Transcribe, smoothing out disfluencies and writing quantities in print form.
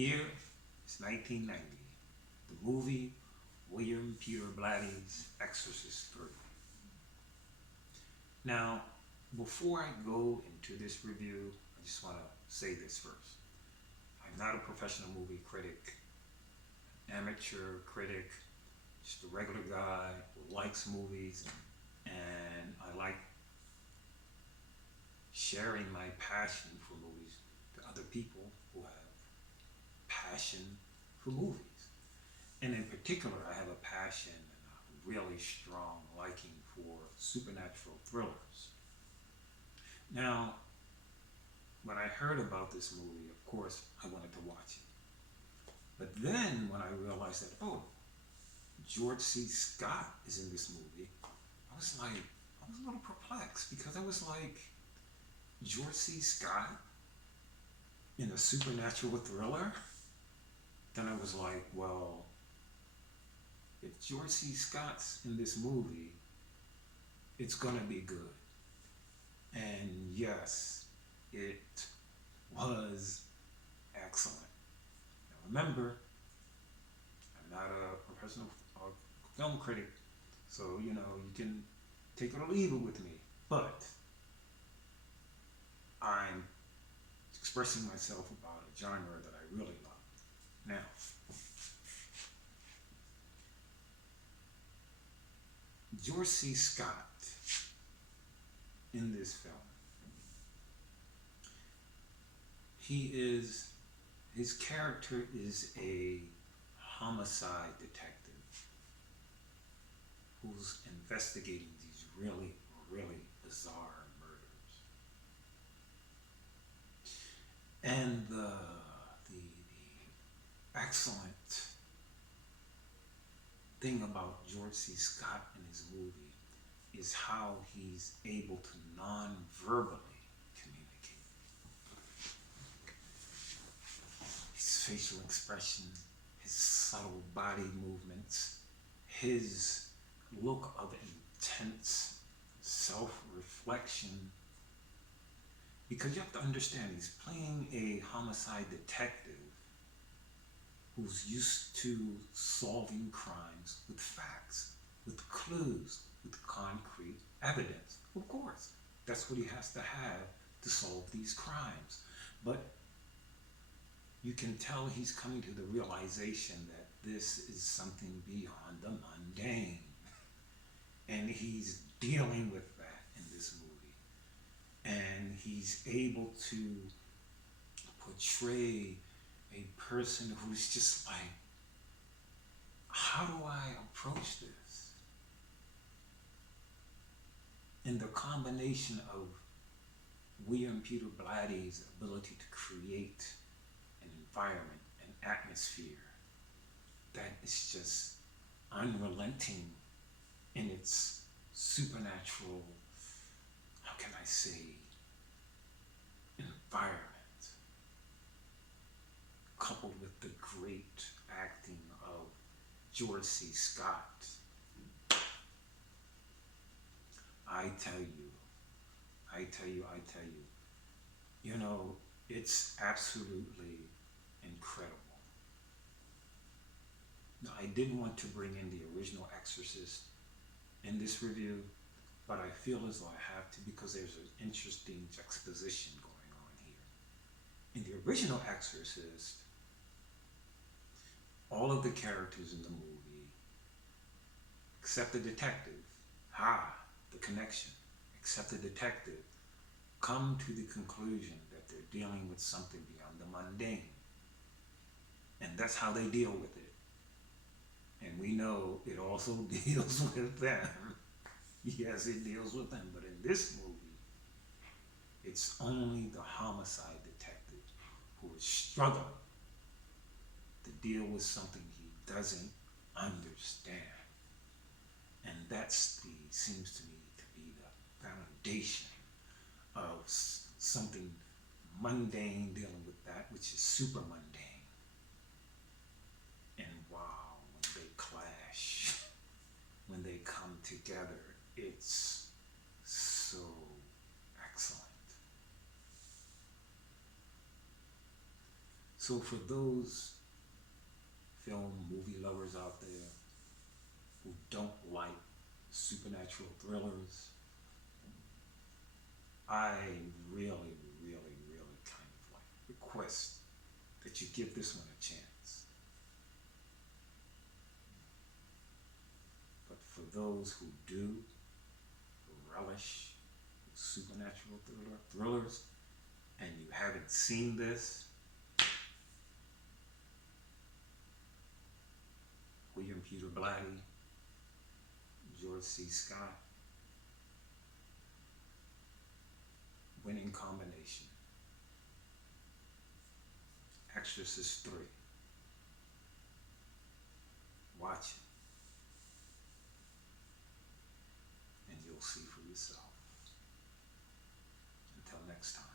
year is 1990. The movie William Peter Blatty's Exorcist 3. Now, before I go into this review, I just want to say this first. I'm not a professional movie critic, amateur critic, just a regular guy who likes movies, and I like sharing my passion for movies to other people who have passion for movies. And in particular, I have a passion and a really strong liking for supernatural thrillers. Now, when I heard about this movie, of course, I wanted to watch it. But then when I realized that, oh, George C. Scott is in this movie, I was a little perplexed because I was like, George C. Scott in a supernatural thriller? Then I was like, well, if George C. Scott's in this movie, it's gonna be good. And yes, it was excellent. Now remember, I'm not a professional film critic, so you can take it or leave it with me. But I'm expressing myself about a genre that I really love. Now, George C. Scott in this film, his character is a homicide detective who's investigating these really, really bizarre murders. And the excellent thing about George C. Scott in his movie is how he's able to non-verbally communicate. His facial expression, his subtle body movements, his look of intense self-reflection. Because you have to understand, he's playing a homicide detective who's used to solving crimes with facts, with clues, with concrete evidence. Of course, that's what he has to have to solve these crimes. But you can tell he's coming to the realization that this is something beyond the mundane. And he's dealing with that in this movie. And he's able to portray a person who's just like, how do I approach this? And the combination of William Peter Blatty's ability to create an environment, an atmosphere that is just unrelenting in its supernatural, how can I say, environment, coupled with the great acting of George C. Scott. I tell you, it's absolutely incredible. Now, I didn't want to bring in the original Exorcist in this review, but I feel as though I have to because there's an interesting juxtaposition going on here. In the original Exorcist, all of the characters in the movie, except the detective, the connection, except the detective, come to the conclusion that they're dealing with something beyond the mundane. And that's how they deal with it. And we know it also deals with them. Yes, it deals with them. But in this movie, it's only the homicide detective who is struggling to deal with something he doesn't understand. And that's seems to me to be the foundation of something mundane dealing with that which is super mundane. And wow, when they clash, when they come together, it's so excellent. So for those film movie lovers out there who don't like supernatural thrillers, I really, really, really kind of like request that you give this one a chance. But for those who do relish supernatural thrillers and you haven't seen this, William Peter Blatty, George C. Scott, winning combination. Exorcist 3. Watch it and you'll see for yourself. Until next time.